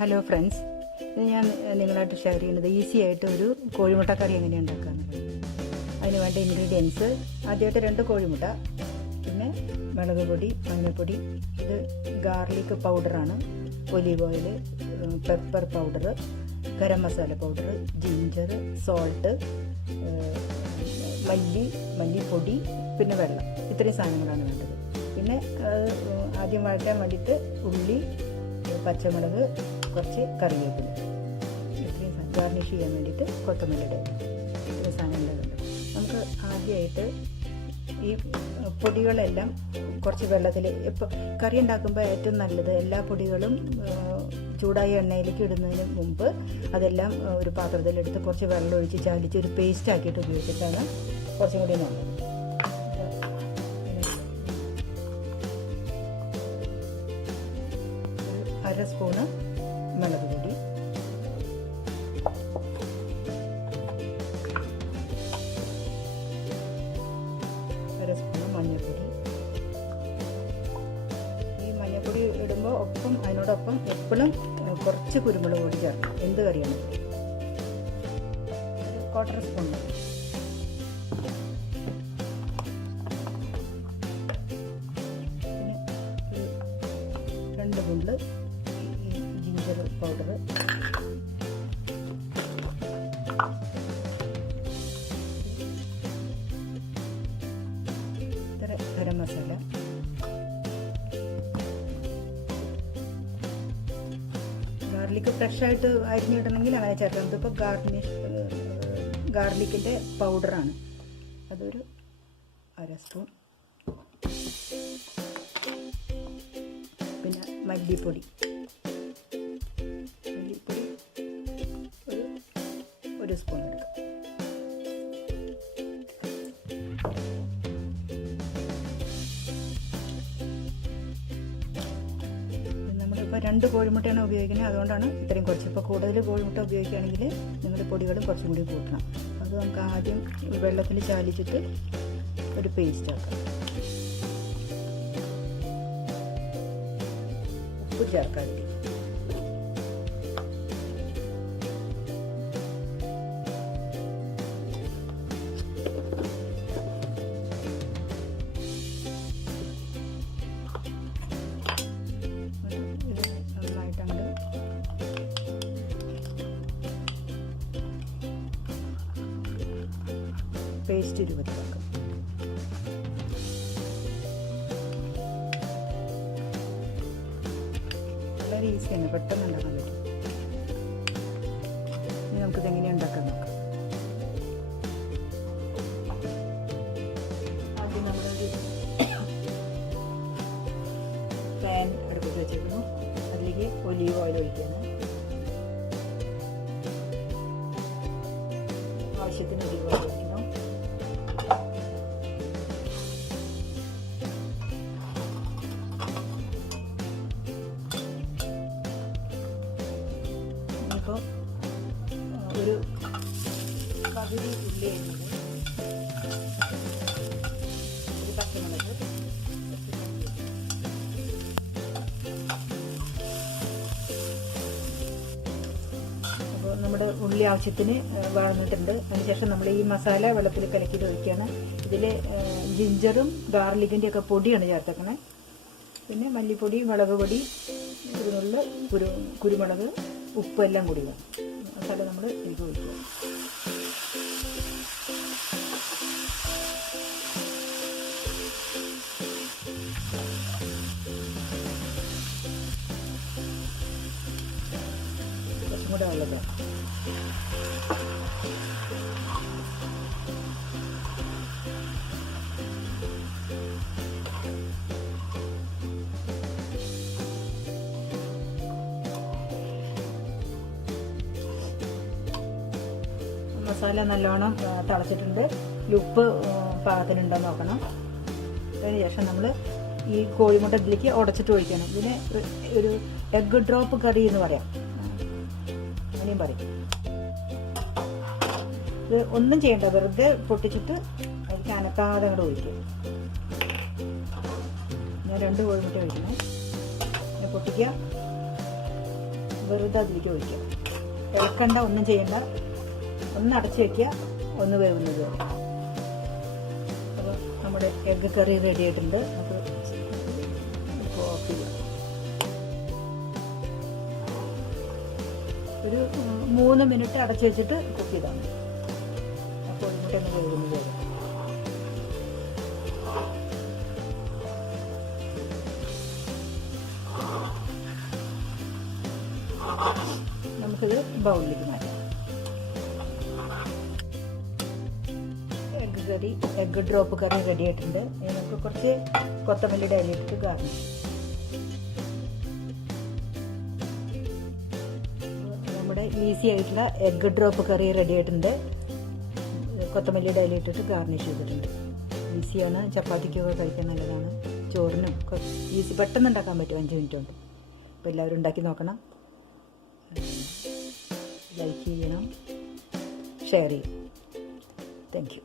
Hello friends, ഇത് ഞാൻ നിങ്ങളായിട്ട് ഷെയർ ചെയ്യുന്നത് ഈസി ആയിട്ട് ഒരു കോഴിമുട്ട കറി എങ്ങനെയാണ് ഉണ്ടാക്കാമെന്നുള്ളത്. അതിന് വേണ്ട ഇൻഗ്രീഡിയൻസ്: ആദ്യമായിട്ട് 2 കോഴിമുട്ട, പിന്നെ മുളക് പൊടി, മഞ്ഞൾപ്പൊടി, ഇത് ഗാർലിക് പൗഡറാണ്, olive oil, pepper powder, garam masala powder, ginger, salt, മല്ലിപ്പൊടി, പിന്നെ വെള്ളം. ഇത്രയും സാധനങ്ങളാണ് വേണ്ടത്. പിന്നെ ആദ്യം വഴറ്റാൻ വേണ്ടിയിട്ട് ഉള്ളി, പച്ചമുളക്, കുറച്ച് കറിവേപ്പില, ഇത്രയും ഗാർണിഷ് ചെയ്യാൻ വേണ്ടിയിട്ട് കൊത്തമല്ലിയുടെ ഇത്രയും സാധനങ്ങളുണ്ട്. നമുക്ക് ആദ്യമായിട്ട് ഈ പൊടികളെല്ലാം കുറച്ച് വെള്ളത്തിൽ, ഇപ്പോൾ കറി ഉണ്ടാക്കുമ്പോൾ ഏറ്റവും നല്ലത് എല്ലാ പൊടികളും ചൂടായ എണ്ണയിലേക്ക് ഇടുന്നതിന് മുമ്പ് അതെല്ലാം ഒരു പാത്രത്തിലെടുത്ത് കുറച്ച് വെള്ളം ഒഴിച്ച് ചാലിച്ച് ഒരു പേസ്റ്റ് ആക്കിയിട്ട് ഉപയോഗിച്ചിട്ടാണ് കുറച്ചും കൂടി നല്ലത്. അര സ്പൂണ് മുളക് പൊടി, അര സ്പൂണ് മഞ്ഞൾപ്പൊടി. ഈ മഞ്ഞൾപ്പൊടി ഇടുമ്പോൾ അതിനോടൊപ്പം എപ്പോഴും കുറച്ച് കുരുമുളക് പൊടി ചേർക്കണം, എന്ത് കറിയാണ്. 1/4 സ്പൂൺ മതി. പിന്നെ 2 ഗുണ്ട് ginger powder, garam masala, garlic ഫ്രഷായിട്ട് അരിഞ്ഞിടണമെങ്കിൽ അങ്ങനെ ചേർക്കാം. ഇതിപ്പോൾ ഗാർലിക്കിൻ്റെ പൗഡറാണ്, അതൊരു അര സ്പൂൺ. പിന്നെ മല്ലിപ്പൊടി ഒരു സ്പൂൺ എടുക്കാം. നമ്മളിപ്പോൾ 2 കോഴിമുട്ടയാണ് ഉപയോഗിക്കുന്നത്, അതുകൊണ്ടാണ് ഇത്രയും കുറച്ച്. ഇപ്പോൾ കൂടുതൽ കോഴിമുട്ട ഉപയോഗിക്കുകയാണെങ്കിൽ നിങ്ങൾ പൊടികളും കുറച്ചും കൂടി കൂട്ടണം. അത് നമുക്ക് ആദ്യം വെള്ളത്തിൽ ചാലിച്ചിട്ട് ഒരു പേസ്റ്റ് ആക്കാം. ഉപ്പ് ചേർക്കാതിരിക്കും. പേസ്റ്റ് രൂപത്തിലാക്കാം. വളരെ ഈസിയാണ്, പെട്ടെന്ന് ഉണ്ടാക്കാൻ പറ്റും. ഇനി നമുക്കിത് എങ്ങനെയാണ് ഉണ്ടാക്കാൻ നോക്കാം. ആദ്യം നമ്മളൊരു പാൻ അടുപ്പത്ത് വെച്ചിരുന്നു, അതിലേക്ക് ഒലീവ് ഓയിൽ ഒഴിക്കുന്നു. ആവശ്യത്തിന് ഒലീവ് ഓയിൽ ഒഴിക്കുന്നു. ഇപ്പോൾ ഒരു പകുതി ഉള്ളി അരിഞ്ഞത്, ഒരു പച്ചമുളക്, അപ്പോൾ നമ്മുടെ ഉള്ളി ആവശ്യത്തിന് വഴന്നിട്ടുണ്ട്. അതിനുശേഷം നമ്മൾ ഈ മസാല വെള്ളത്തിൽ കലക്കിയിട്ട് ഒഴിക്കുകയാണ്. ഇതിൽ ജിഞ്ചറും ഗാർലിക്കിൻ്റെ ഒക്കെ പൊടിയാണ് ചേർത്തേക്കണേ. പിന്നെ മല്ലിപ്പൊടി, മുളക് പൊടി, കുരുമുളക്, ഉപ്പ് എല്ലാം കൂടി വേണം. മസാല നമ്മൾ ഇതിലേക്ക് ഒഴിക്കുക. കുറച്ചും കൂടെ ഉള്ളത് മസാല നല്ലോണം തിളച്ചിട്ടുണ്ട്. ഉപ്പ് പാകത്തിനുണ്ടോ നോക്കണം. അതിന് ശേഷം നമ്മൾ ഈ കോഴിമുട്ട ഇതിലേക്ക് ഉടച്ചിട്ട് ഒഴിക്കണം. ഇതിന് ഒരു എഗ് ഡ്രോപ്പ് കറി എന്ന് പറയാം, അങ്ങനെയും പറയും. ഇത് ഒന്നും ചെയ്യണ്ട, വെറുതെ പൊട്ടിച്ചിട്ട് അതിലേക്ക് അനക്കാതെ അങ്ങോട്ട് ഒഴിക്കും. ഞാൻ 2 കോഴിമുട്ട ഒഴിക്കുന്നു. പൊട്ടിക്കുക, വെറുതെ അതിലേക്ക് ഒഴിക്കുക. ഇളക്കണ്ട, ഒന്നും ചെയ്യണ്ട, ഒന്ന് അടച്ച് വയ്ക്കുക, ഒന്ന് വേവുന്നത് വരെ. അപ്പോൾ നമ്മുടെ എഗ്ഗ് കറി റെഡി ആയിട്ടുണ്ട്. നമുക്ക് ഇപ്പോൾ ഓഫ് ചെയ്യാം. ഒരു 3 മിനിറ്റ് അടച്ച് വെച്ചിട്ട് കുക്ക് ചെയ്താൽ മതി. അപ്പോൾ ഇങ്ങോട്ട് ഒന്ന് വേവുന്നത് വരെ. നമുക്കിത് ബൗളിലേക്ക് മാറ്റാം. എഗ്ഗ് കറി, എഗ്ഗ് ഡ്രോപ്പ് കറി റെഡി ആയിട്ടുണ്ട്. ഇനി നമുക്ക് കുറച്ച് കൊത്തമല്ലിയുടെ ഇലയിട്ടിട്ട് ഗാർണിഷ്. നമ്മുടെ ഈസി ആയിട്ടുള്ള എഗ്ഗ് ഡ്രോപ്പ് കറി റെഡി ആയിട്ടുണ്ട്. കൊത്തമല്ലിയുടെ ഇലയിട്ടിട്ട് ഗാർണിഷ് ചെയ്തിട്ടുണ്ട്. ഈസിയാണ്, ചപ്പാത്തിക്കൊക്കെ കഴിക്കാൻ നല്ലതാണ്, ചോറിനും ഈസി, പെട്ടെന്ന് ഉണ്ടാക്കാൻ പറ്റും 5 മിനിറ്റ് കൊണ്ട്. അപ്പോൾ എല്ലാവരും ഉണ്ടാക്കി നോക്കണം. ലൈക്ക് ചെയ്യണം, ഷെയർ ചെയ്യണം. Thank you.